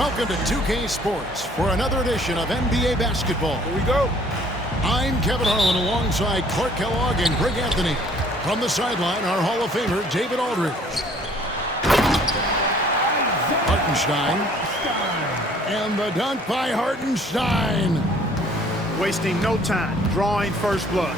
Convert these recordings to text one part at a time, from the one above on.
Welcome to 2K Sports for another edition of NBA basketball. Here we go. I'm Kevin Harlan alongside Clark Kellogg and Greg Anthony. From the sideline, our Hall of Famer, David Aldridge. Hartenstein. And the dunk by Hartenstein. Wasting no time, drawing first blood.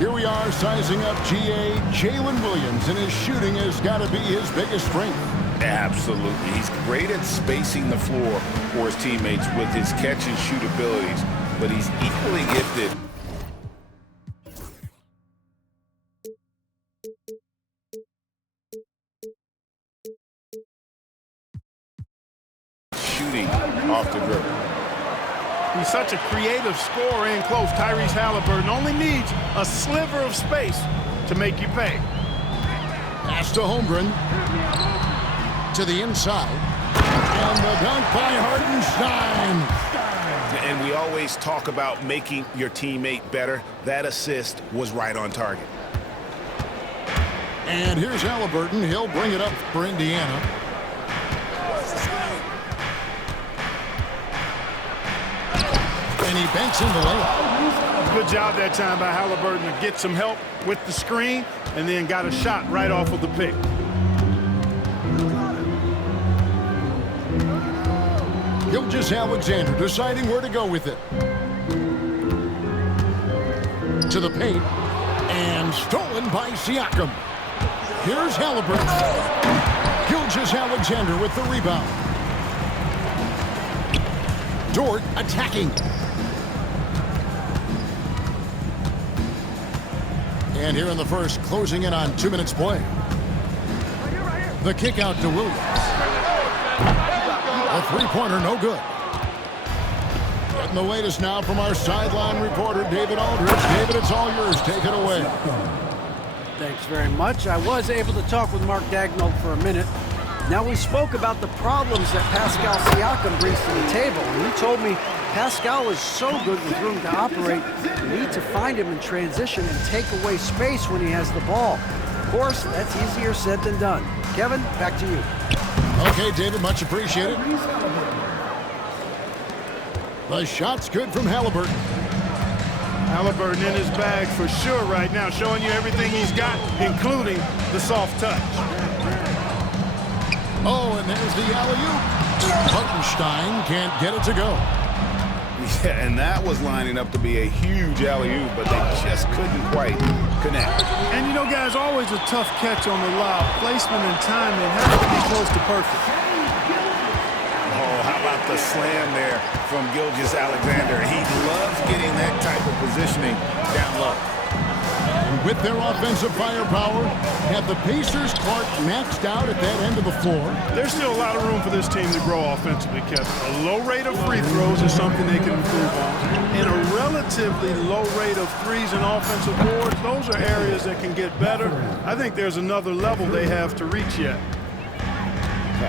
Here we are sizing up GA Jalen Williams, and his shooting has got to be his biggest strength. Absolutely. He's great at spacing the floor for his teammates with his catch and shoot abilities, but he's equally gifted shooting off the dribble. He's such a creative scorer in close. Tyrese Halliburton only needs a sliver of space to make you pay. Pass to Holmgren. To the inside. And the dunk by Hartenstein. And we always talk about making your teammate better. That assist was right on target. And here's Halliburton. He'll bring it up for Indiana. And he banks in the layup. Good job that time by Halliburton to get some help with the screen and then got a shot right off of the pick. Gilgeous-Alexander deciding where to go with it. To the paint. And stolen by Siakam. Here's Halliburton. Gilgeous-Alexander with the rebound. Dort attacking. And here in the first, closing in on 2 minutes play. The kick out to Williams. A three-pointer, no good. Getting the latest now from our sideline reporter, David Aldridge. David, it's all yours. Take it away. Thanks very much. I was able to talk with Mark Daigneault for a minute. Now, we spoke about the problems that Pascal Siakam brings to the table. And he told me Pascal is so good with room to operate, you need to find him in transition and take away space when he has the ball. Of course, that's easier said than done. Kevin, back to you. Okay, David, much appreciated. The shot's good from Halliburton. Halliburton in his bag for sure right now, showing you everything he's got, including the soft touch. Oh, and there's the alley-oop. Hartenstein can't get it to go. Yeah, and that was lining up to be a huge alley-oop, but they just couldn't quite connect. And you know, guys, always a tough catch on the lob. Placement and timing have to be close to perfect. Oh, how about the slam there from Gilgeous-Alexander? He loves getting that type of positioning down low. And with their offensive firepower, have the Pacers, Clark, maxed out at that end of the floor? There's still a lot of room for this team to grow offensively, Kevin. A low rate of free throws is something they can improve on. And a relatively low rate of threes and offensive boards, those are areas that can get better. I think there's another level they have to reach yet.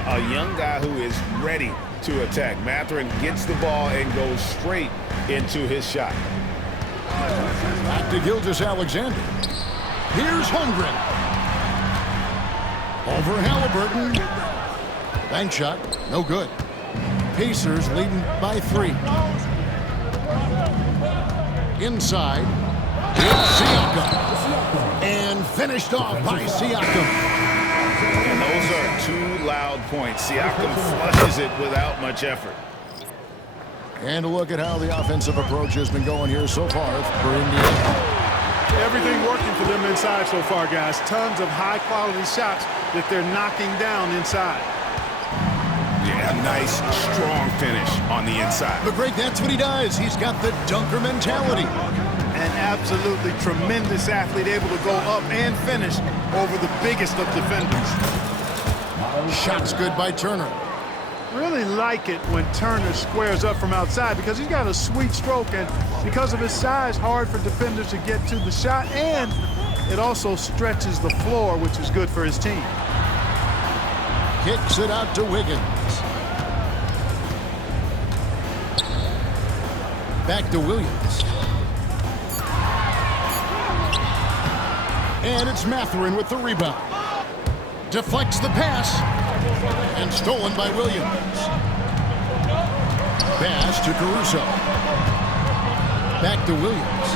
A young guy who is ready to attack. Mathurin gets the ball and goes straight into his shot. Back to Gilgeous-Alexander. Here's Holmgren. Over Halliburton. Bank shot, no good. Pacers leading by 3. Inside. It's Siakam. And finished off by Siakam. And those are 2 loud points. Siakam flushes it without much effort. And a look at how the offensive approach has been going here so far for Indiana. Everything working for them inside so far, guys. Tons of high-quality shots that they're knocking down inside. Yeah, nice, strong finish on the inside. But Greg, that's what he does. He's got the dunker mentality. An absolutely tremendous athlete, able to go up and finish over the biggest of defenders. Shot's good by Turner. Really like it when Turner squares up from outside because he's got a sweet stroke, and because of his size, hard for defenders to get to the shot, and it also stretches the floor, which is good for his team. Kicks it out to Wiggins. Back to Williams. And it's Mathurin with the rebound. Deflects the pass. And stolen by Williams. Pass to Caruso. Back to Williams.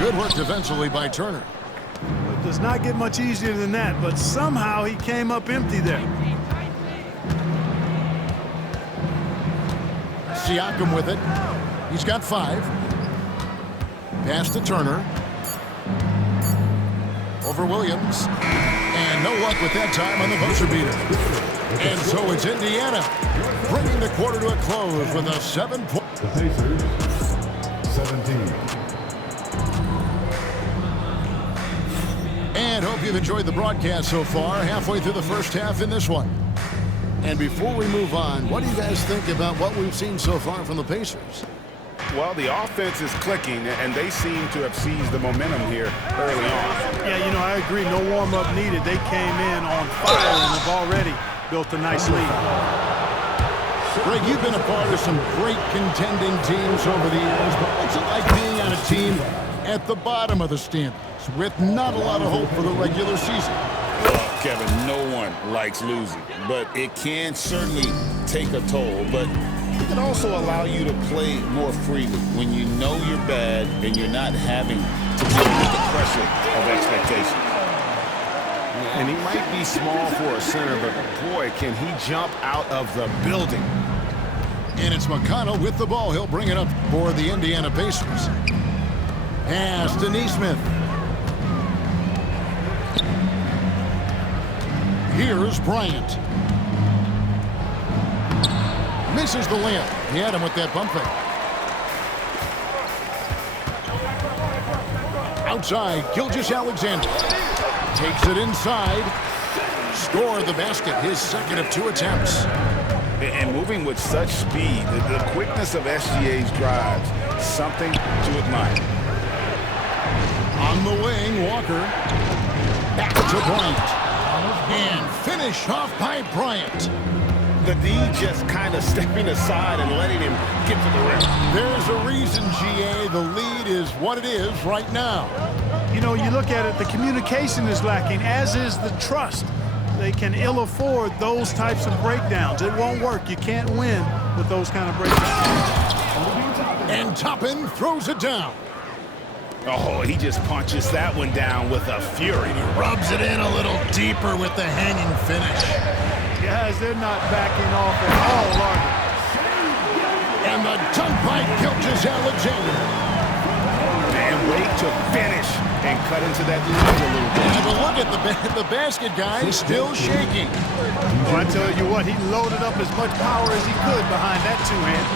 Good work defensively by Turner. It does not get much easier than that, but somehow he came up empty there. Siakam with it. He's got 5. Pass to Turner. Over Williams. And no luck with that time on the buzzer beater. And so it's Indiana bringing the quarter to a close with a 7-point. The Pacers, 17. And hope you've enjoyed the broadcast so far. Halfway through the first half in this one. And before we move on, what do you guys think about what we've seen so far from the Pacers? Well, the offense is clicking, and they seem to have seized the momentum here early on. Yeah, you know, I agree. No warm-up needed. They came in on fire and have already built a nice lead. Greg, you've been a part of some great contending teams over the years, but what's it like being on a team at the bottom of the standings with not a lot of hope for the regular season? Kevin, no one likes losing, but it can certainly take a toll. But it can also allow you to play more freely when you know you're bad and you're not having to deal with the pressure of expectation. And he might be small for a center, but boy, can he jump out of the building. And it's McConnell with the ball. He'll bring it up for the Indiana Pacers. Pass to Nesmith. Here's Bryant. Misses the layup. He had him with that bump fake. Outside, Gilgeous-Alexander. Takes it inside. Scored the basket, his second of 2 attempts. And moving with such speed, the quickness of SGA's drives, something to admire. On the wing, Walker. Back to Bryant. And finish off by Bryant. The D just kind of stepping aside and letting him get to the rim. There's a reason, GA, the lead is what it is right now. You know, you look at it, the communication is lacking, as is the trust. They can ill afford those types of breakdowns. It won't work. You can't win with those kind of breakdowns. And Toppin throws it down. Oh, he just punches that one down with a fury. Rubs it in a little deeper with the hanging finish. Guys, they're not backing off at all, are they? And the dunk by Gilgeous-Alexander. And wait to finish and cut into that lead a little bit. And look at the basket, guys, still shaking. Oh, I tell you what, he loaded up as much power as he could behind that two-hand.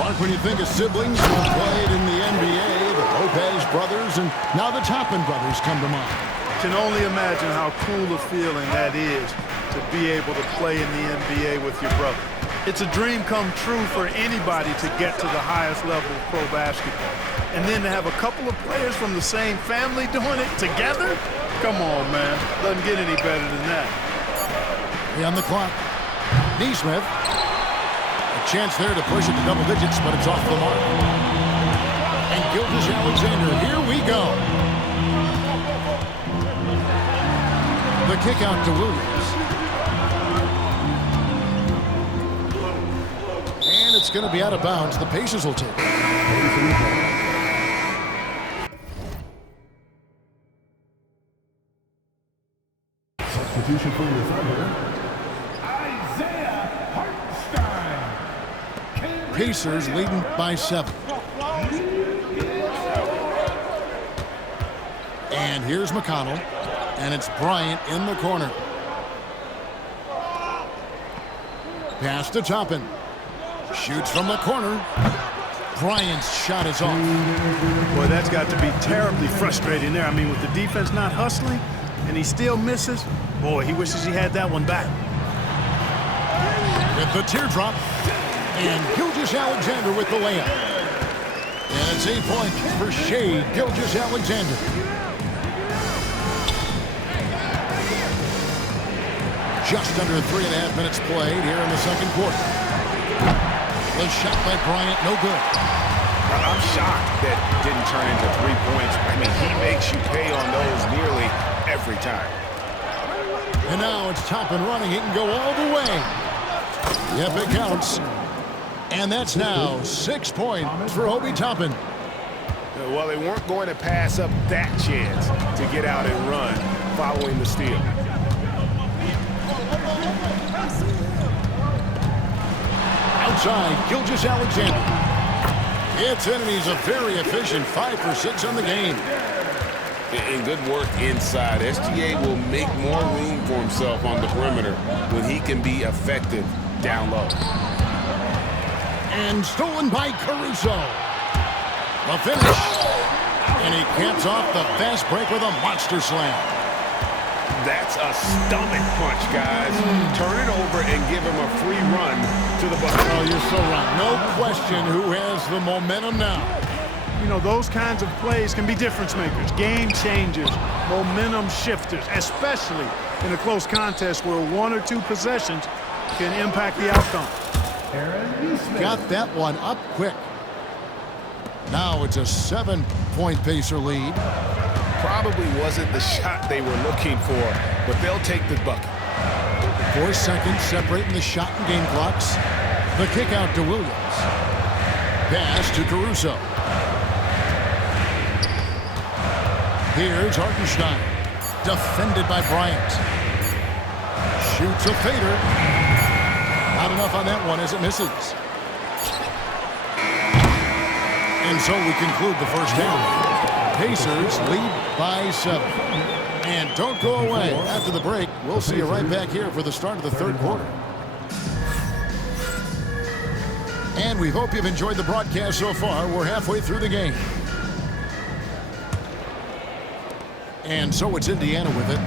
Mark, when you think of siblings who have played in the NBA, the Lopez brothers, and now the Toppin brothers come to mind. Can only imagine how cool a feeling that is to be able to play in the NBA with your brother. It's a dream come true for anybody to get to the highest level of pro basketball. And then to have a couple of players from the same family doing it together? Come on, man. Doesn't get any better than that. On the clock, Nesmith. A chance there to push it to double digits, but it's off the mark. And Gilgeous-Alexander, here we go. The kick out to Williams. And it's going to be out of bounds. The Pacers will take it. Substitution for your Thunder. Pacers leading by 7. And here's McConnell. And it's Bryant in the corner. Pass to Toppin. Shoots from the corner. Bryant's shot is off. Boy, that's got to be terribly frustrating there. I mean, with the defense not hustling and he still misses, boy, he wishes he had that one back. With the teardrop. And Gilgeous-Alexander with the layup. And it's 8 points for Shai Gilgeous-Alexander. Just under 3.5 minutes played here in the second quarter. The shot by Bryant, no good. I'm shocked that didn't turn into 3 points. I mean, he makes you pay on those nearly every time. And now it's top and running. He can go all the way. Yep, it counts. And that's now 6 points for Obi Toppin. Well, they weren't going to pass up that chance to get out and run following the steal. Outside, Gilgeous-Alexander. It's in, and he's a very efficient 5 for 6 on the game. And good work inside. SGA will make more room for himself on the perimeter when he can be effective down low. And stolen by Caruso. The finish. And he caps off the fast break with a monster slam. That's a stomach punch, guys. Turn it over and give him a free run to the bucket. Oh, you're so right. No question who has the momentum now. You know, those kinds of plays can be difference makers, game changers, momentum shifters, especially in a close contest where 1 or 2 possessions can impact the outcome. Got that one up quick. Now it's a 7-point Pacer lead. Probably wasn't the shot they were looking for, but they'll take the bucket. 4 seconds separating the shot and game clocks. The kick out to Williams. Pass to Caruso. Here's Hartenstein. Defended by Bryant. Shoots a fader. Not enough on that one as it misses. And so we conclude the first half. Pacers lead by 7. And don't go away. After the break, we'll see you right back here for the start of the third quarter. And we hope you've enjoyed the broadcast so far. We're halfway through the game. And so it's Indiana with it.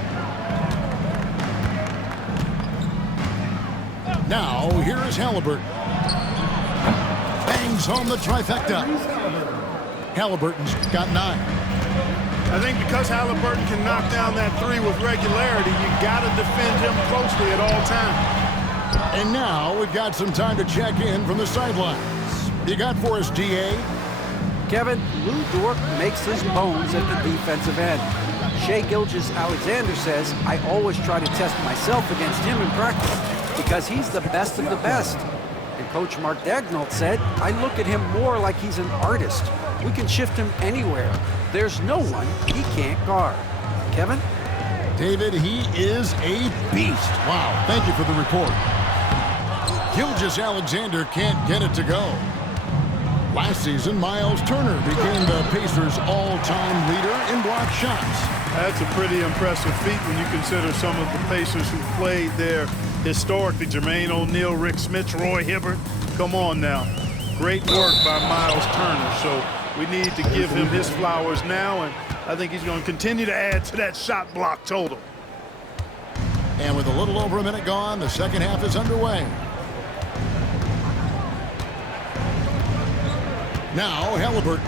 Now, here is Halliburton. Bangs home the trifecta. Halliburton's got 9. I think because Halliburton can knock down that 3 with regularity, you got to defend him closely at all times. And now we've got some time to check in from the sidelines. You got for us, DA? Kevin, Lou Dort makes his bones at the defensive end. Shai Gilgeous-Alexander says, I always try to test myself against him in practice because he's the best of the best. And Coach Mark Daigneault said, I look at him more like he's an artist. We can shift him anywhere. There's no one he can't guard. Kevin? David, he is a beast. Wow, thank you for the report. Gilgeous-Alexander can't get it to go. Last season, Miles Turner became the Pacers' all-time leader in block shots. That's a pretty impressive feat when you consider some of the Pacers who played there historically. Jermaine O'Neal, Rick Smith, Roy Hibbert. Come on now. Great work by Miles Turner. So we need to give him his flowers now, and I think he's going to continue to add to that shot block total. And with a little over a minute gone, the second half is underway. Now, Halliburton.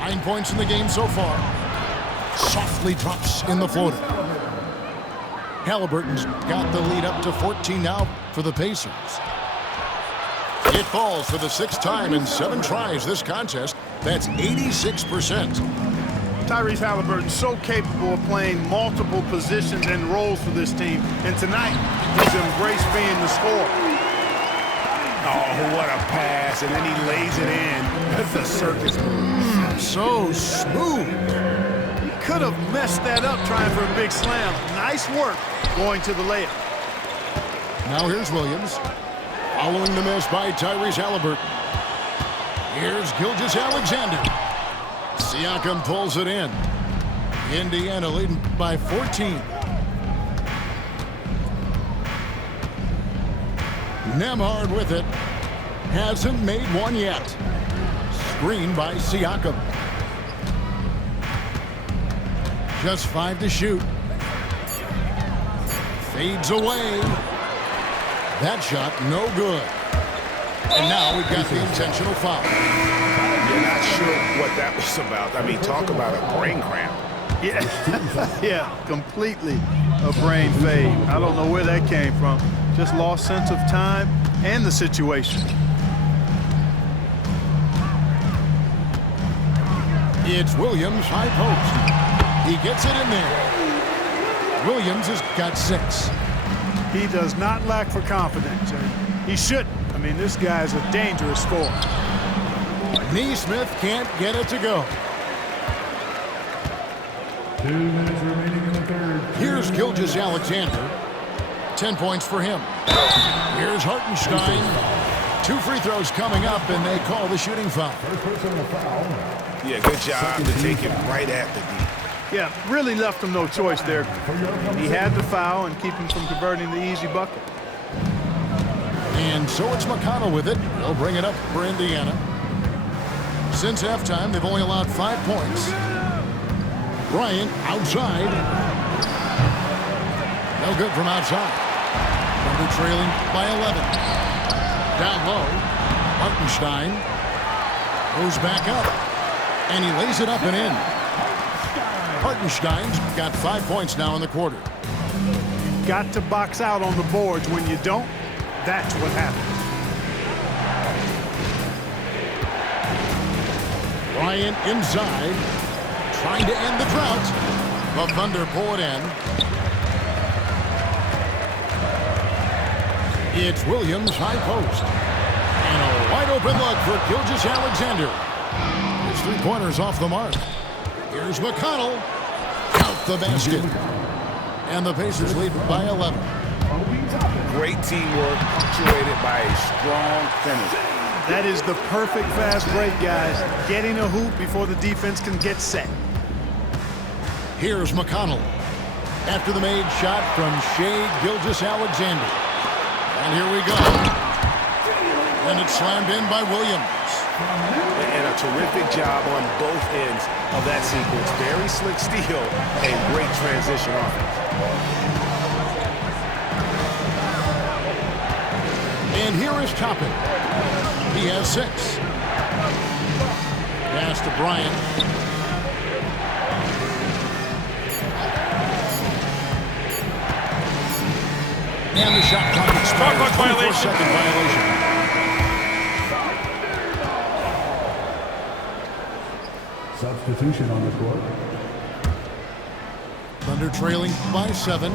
9 points in the game so far. Softly drops in the floater. Halliburton's got the lead up to 14 now for the Pacers. It falls for the 6th time in 7 tries this contest. That's 86%. Tyrese Halliburton so capable of playing multiple positions and roles for this team. And tonight, he's embraced being the scorer. Oh, what a pass, and then he lays it in with the circus move. So smooth. He could have messed that up trying for a big slam. Nice work going to the layup. Now here's Williams. Following the miss by Tyrese Halliburton. Here's Gilgeous-Alexander. Siakam pulls it in. Indiana leading by 14. Nembhard with it. Hasn't made one yet. Screen by Siakam. Just 5 to shoot. Fades away. That shot no good. And now we've got the intentional foul. You're not sure what that was about. I mean, talk about a brain cramp. Yeah, yeah, completely a brain fade. I don't know where that came from. Just lost sense of time and the situation. It's Williams, high post. He gets it in there. Williams has got 6. He does not lack for confidence, and he shouldn't. I mean, this guy is a dangerous scorer. Neesmith can't get it to go. 2 minutes remaining in the third. Here's Gilgeous-Alexander. 10 points for him. Here's Hartenstein. 2 free throws coming up, and they call the shooting foul. First personal foul. Yeah, good job to take it right at the D. Yeah, really left him no choice there. He had the foul and keep him from converting the easy bucket. And so it's McConnell with it. They'll bring it up for Indiana. Since halftime, they've only allowed 5 points. Bryant outside. No good from outside. Thunder trailing by 11. Down low. Hartenstein goes back up. And he lays it up and in. Hartenstein's got 5 points now in the quarter. Got to box out on the boards. When you don't, that's what happens. Bryant inside, trying to end the drought. The Thunder pull it in. It's Williams, high post. And a wide open look for Gilgeous-Alexander. His 3-pointers off the mark. Here's McConnell. Out the basket. And the Pacers lead by 11. Great teamwork, punctuated by a strong finish. That is the perfect fast break, guys. Getting a hoop before the defense can get set. Here's McConnell. After the made shot from Shai Gilgeous-Alexander. And here we go. And it's slammed in by Williams. And a terrific job on both ends of that sequence. Very slick steal and great transition offense. And here is Toppin. He has 6. Pass to Bryant. And the shot clock expires. 24-second violation. Substitution on the court. Thunder trailing by 7.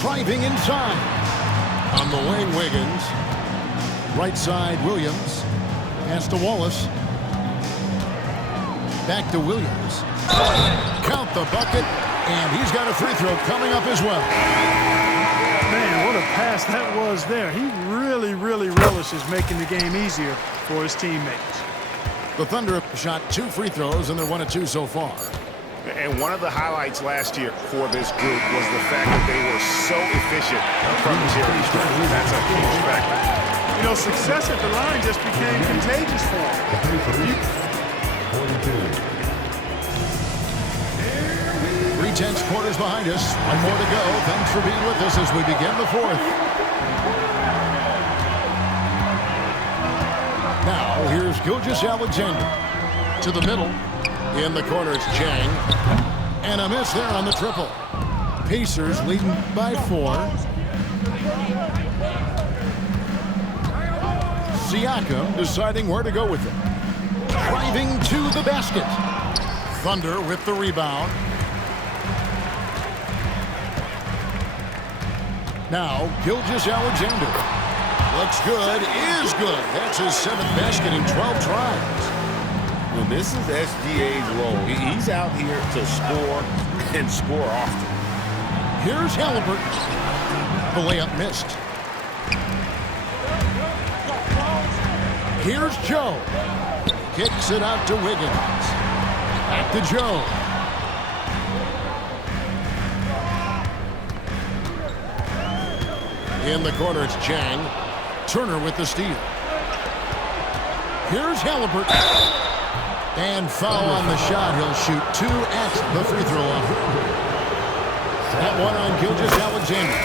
Driving inside. On the wing, Wiggins. Right side, Williams. Pass to Wallace. Back to Williams. Count the bucket. And he's got a free throw coming up as well. Man, what a pass that was there. He really relishes making the game easier for his teammates. The Thunder shot 2 free throws, and they're 1 of 2 so far. And one of the highlights last year for this group was the fact that they were so efficient from the charity stripe. That's a huge factor. You know, success at the line just became contagious for him. 42. 3/10 quarters behind us. 1 more to go. Thanks for being with us as we begin the 4th. Now, here's Gilgeous-Alexander. To the middle. In the corner, it's Chang. And a miss there on the triple. Pacers leading by 4. Siakam deciding where to go with it. Driving to the basket. Thunder with the rebound. Now, Gilgeous-Alexander. Looks good, is good. That's his 7th basket in 12 tries. Well, this is SGA's role. He's out here to score and score often. Here's Halliburton. The layup missed. Here's Joe. Kicks it out to Wiggins. Back to Joe. In the corner, it's Chang. Turner with the steal. Here's Halliburton. And foul on the shot. He'll shoot 2 at the free throw line. That one on Gilgeous-Alexander.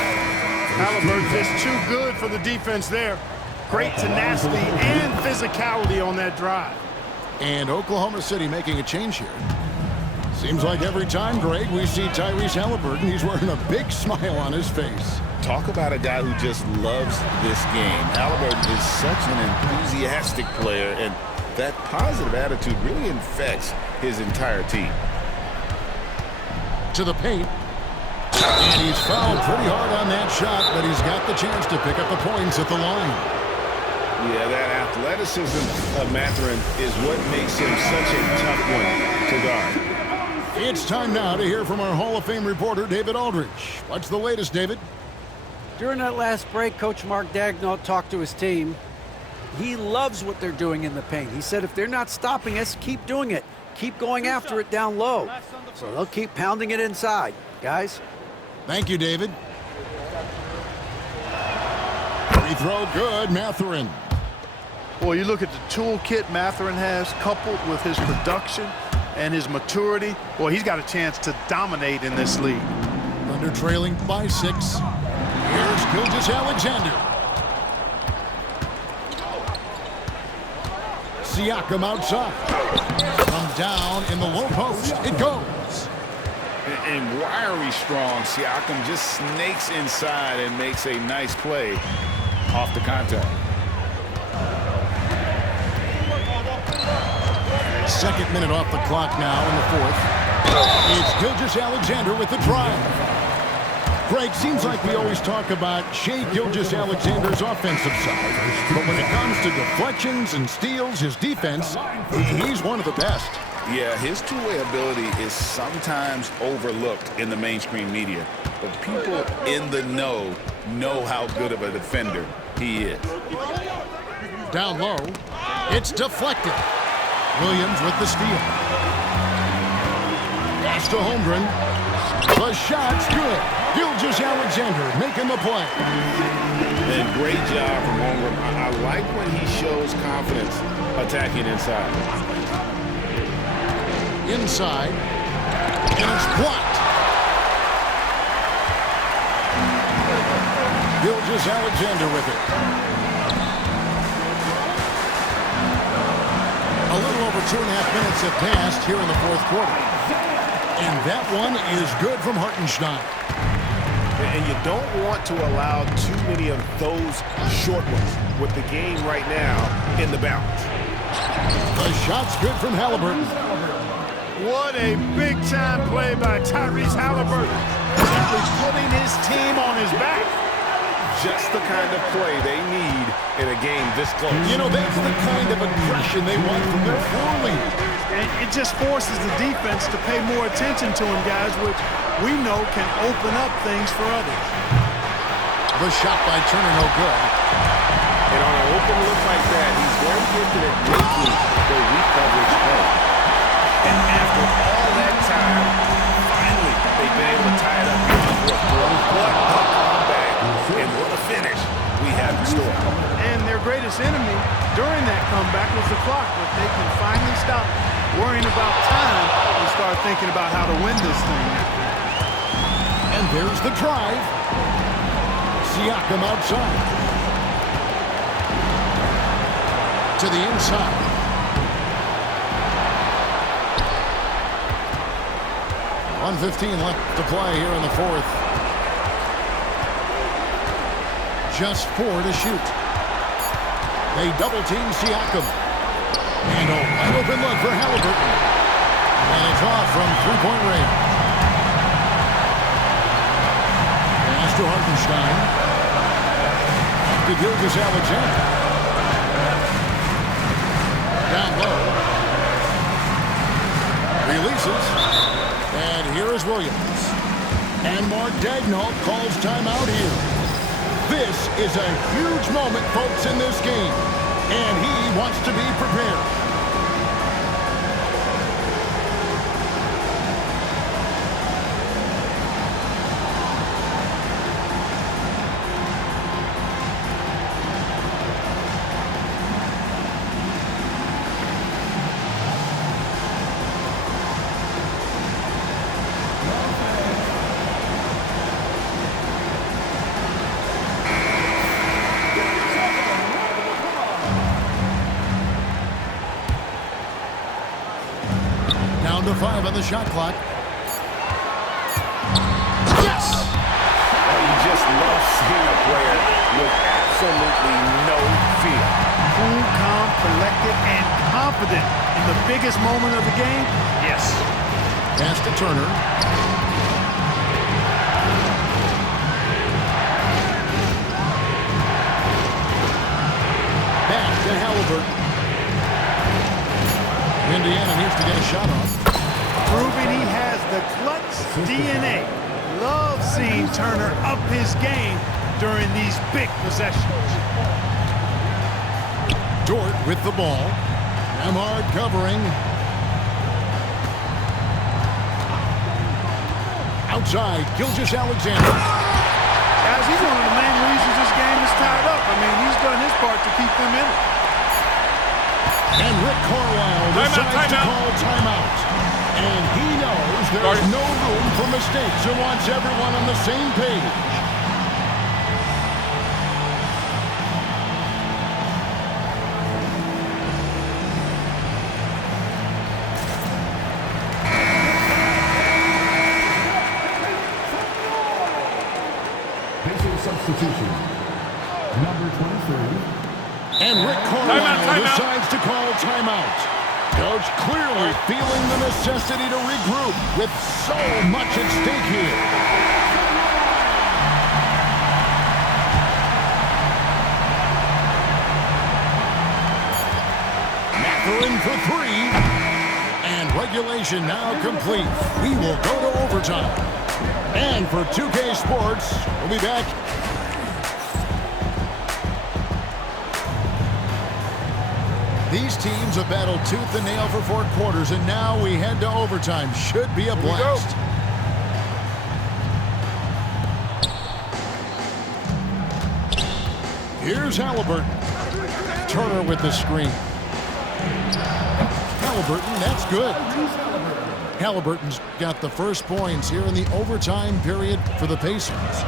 Halliburton just too good for the defense there. Great tenacity and physicality on that drive. And Oklahoma City making a change here. Seems like every time, Greg, we see Tyrese Halliburton, he's wearing a big smile on his face. Talk about a guy who just loves this game. Halliburton is such an enthusiastic player, and that positive attitude really infects his entire team. To the paint, And he's fouled pretty hard on that shot, but he's got the chance to pick up the points at the line. Yeah, that athleticism of Mathurin is what makes him such a tough one to guard. It's time now to hear from our Hall of Fame reporter, David Aldridge. What's the latest, David? During that last break, Coach Mark Daigneault talked to his team. He loves what they're doing in the paint. He said if they're not stopping us, keep doing it. Keep going after it down low. So they'll keep pounding it inside, guys. Thank you, David. Free throw good, Mathurin. Boy, you look at the toolkit Mathurin has, coupled with his production and his maturity. Boy, he's got a chance to dominate in this league. Thunder trailing by 6. Here's Gilgeous-Alexander. Siakam outside. From down in the low post, it goes. And wiry strong, Siakam just snakes inside and makes a nice play off the contact. Second minute off the clock now in the fourth. It's Gilgeous-Alexander with the drive. Greg, seems like we always talk about Shai Gilgeous-Alexander's offensive side. But when it comes to deflections and steals, his defense, he's one of the best. Yeah, his two-way ability is sometimes overlooked in the mainstream media. But people in the know how good of a defender he is. Down low, it's deflected. Williams with the steal. Pass to Holmgren. The shot's good. Gilgeous-Alexander making the play. And great job from Holmgren. I like when he shows confidence attacking inside. Inside. And it's blocked. Gilgeous-Alexander with it. A little over 2.5 minutes have passed here in the fourth quarter. And that one is good from Hartenstein. And you don't want to allow too many of those short ones with the game right now in the balance. The shot's good from Halliburton. What a big-time play by Tyrese Halliburton. Simply putting his team on his back. Just the kind of play they need in a game this close. You know, that's the kind of aggression they want from their floor leader. And it just forces the defense to pay more attention to him, guys, which we know can open up things for others. The shot by Turner, no good. And on an open look like that, he's very gifted at making the weak coverage play. And after all that time, finally, they've been able to tie it up here in the fourth quarter. What a comeback, and what a finish we have in store. And their greatest enemy during that comeback was the clock, but they can finally stop worrying about time and start thinking about how to win this thing. And there's the drive. Siakam outside. To the inside. .115 left to play here in the fourth. Just 4 to shoot. They double-team Siakam. And a wide open look for Halliburton. And it's off from three-point range. Pass to Hartenstein. To Gilgeous-Alexander. Down low. Releases. And here is Williams. And Mark Daigneault calls timeout here. This is a huge moment, folks, in this game. And he wants to be prepared. Down to 5 on the shot clock. Yes! You just love seeing a player with absolutely no fear. Cool, calm, collected, and confident in the biggest moment of the game? Yes. Pass to Turner. Halliburton. Indiana needs to get a shot off. Proving he has the clutch DNA. Love seeing Turner up his game during these big possessions. Dort with the ball. Nembhard covering. Outside, Gilgeous-Alexander. Guys, he's one of the main reasons this game is tied up. I mean, he's done his part to keep them in it. And Rick Carlisle decides to call timeout. And he knows there's no room for mistakes and wants everyone on the same page. Substitution. Number 23. And Rick Carlisle decides to call timeout. Coach clearly feeling the necessity to regroup with so much at stake here. Mathurin for three. And regulation now complete. We will go to overtime. And for 2K Sports, we'll be back. These teams have battled tooth and nail for 4 quarters, and now we head to overtime. Should be a blast. Here's Halliburton. Turner with the screen. Halliburton, that's good. Halliburton's got the first points here in the overtime period for the Pacers.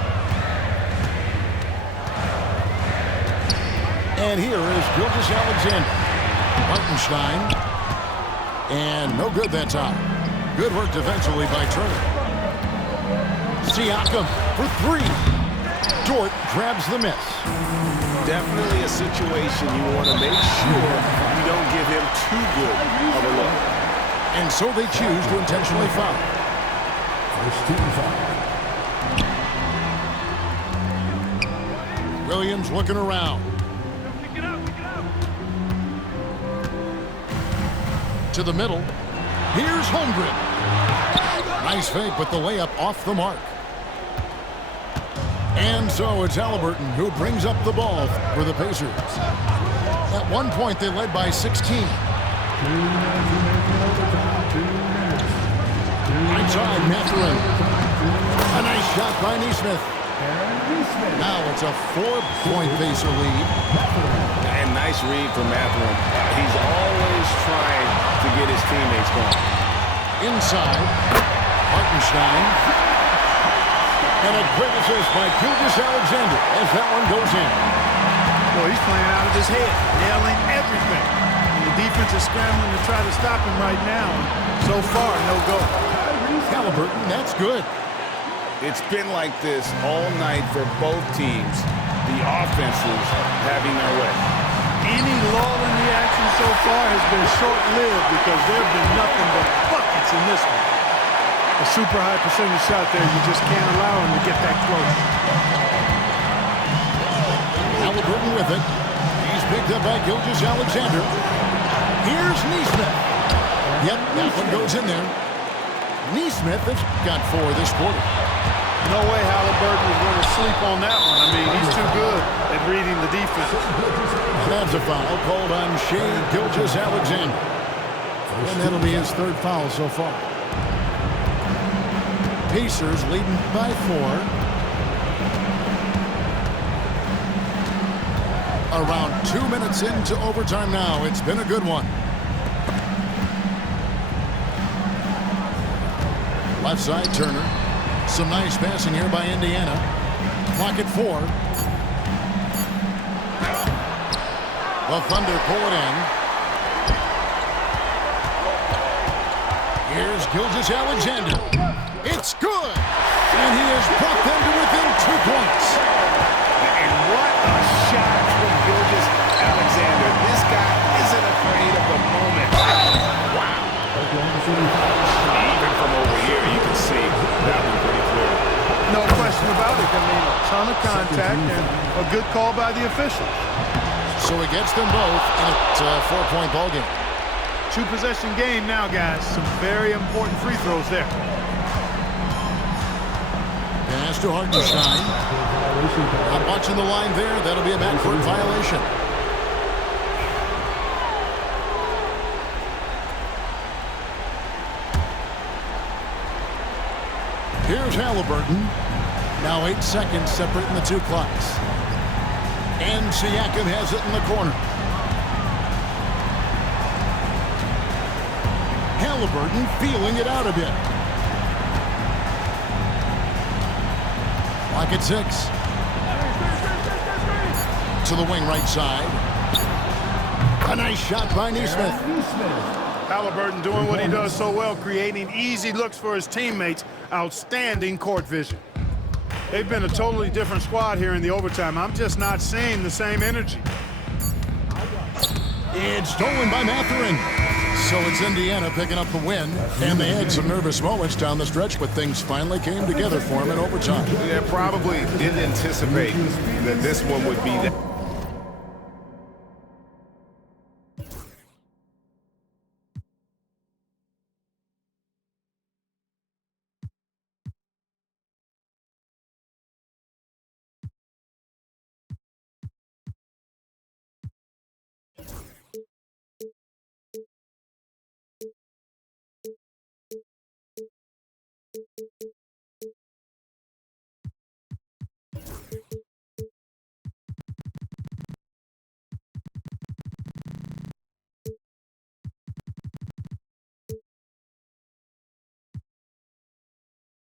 And here is Gilgeous-Alexander. Hartenstein. And no good that time. Good work defensively by Turner. Siakam for three. Dort grabs the miss. Definitely a situation you want to make sure you don't give him too good of a look. And so they choose to intentionally foul. First team foul. Williams looking around. To the middle. Here's Holmgren. Nice fake, but the layup off the mark. And so it's Halliburton who brings up the ball for the Pacers. At one point, they led by 16. Right side, Mathurin. A nice shot by Nesmith. Now it's a 4-point Pacer lead. And nice read from Mathurin. He's always trying to get his teammates going. Inside, Hartenstein. And a great assist by Gilgeous-Alexander as that one goes in. Well, he's playing out of his head, nailing everything. And the defense is scrambling to try to stop him right now. So far, no go. Halliburton, that's good. It's been like this all night for both teams. The offenses having their way. Any lull in the action so far has been short-lived because there have been nothing but buckets in this one. A super high percentage shot there. You just can't allow him to get that close. Halliburton with it. He's picked up by Gilgeous-Alexander. Here's Nesmith. Yep, that one goes in there. Nesmith has got 4 this quarter. No way Halliburton is going to sleep on that one. I mean, he's too good at reading the defense. That's a foul called on Shai Gilgeous-Alexander. And that'll be his 3rd foul so far. Pacers leading by 4. Around 2 minutes into overtime now. It's been a good one. Left side, Turner. Some nice passing here by Indiana. Clock at 4. The Thunder pull it in. Here's Gilgeous-Alexander. It's good! And he has brought them to within 2 points. And what a shot from Gilgeous-Alexander. This guy isn't afraid of the moment. Wow. Even from over here, you can see that one pretty clear. No question about it. I mean, a ton of contact and a good call by the officials. So he gets them both, and it's a 4-point ball game. 2-possession game now, guys. Some very important free throws there. Pass to Hartenstein. Not watching the line there. That'll be a backcourt violation. Here's Halliburton. Now 8 seconds separating the two clocks. And Siakam has it in the corner. Halliburton feeling it out a bit. Clock at 6. To the wing right side. A nice shot by Nesmith. Halliburton doing what he does so well, creating easy looks for his teammates. Outstanding court vision. They've been a totally different squad here in the overtime. I'm just not seeing the same energy. It's stolen by Mathurin. So it's Indiana picking up the win. And they had some nervous moments down the stretch, but things finally came together for them in overtime. Yeah, probably didn't anticipate that this one would be that.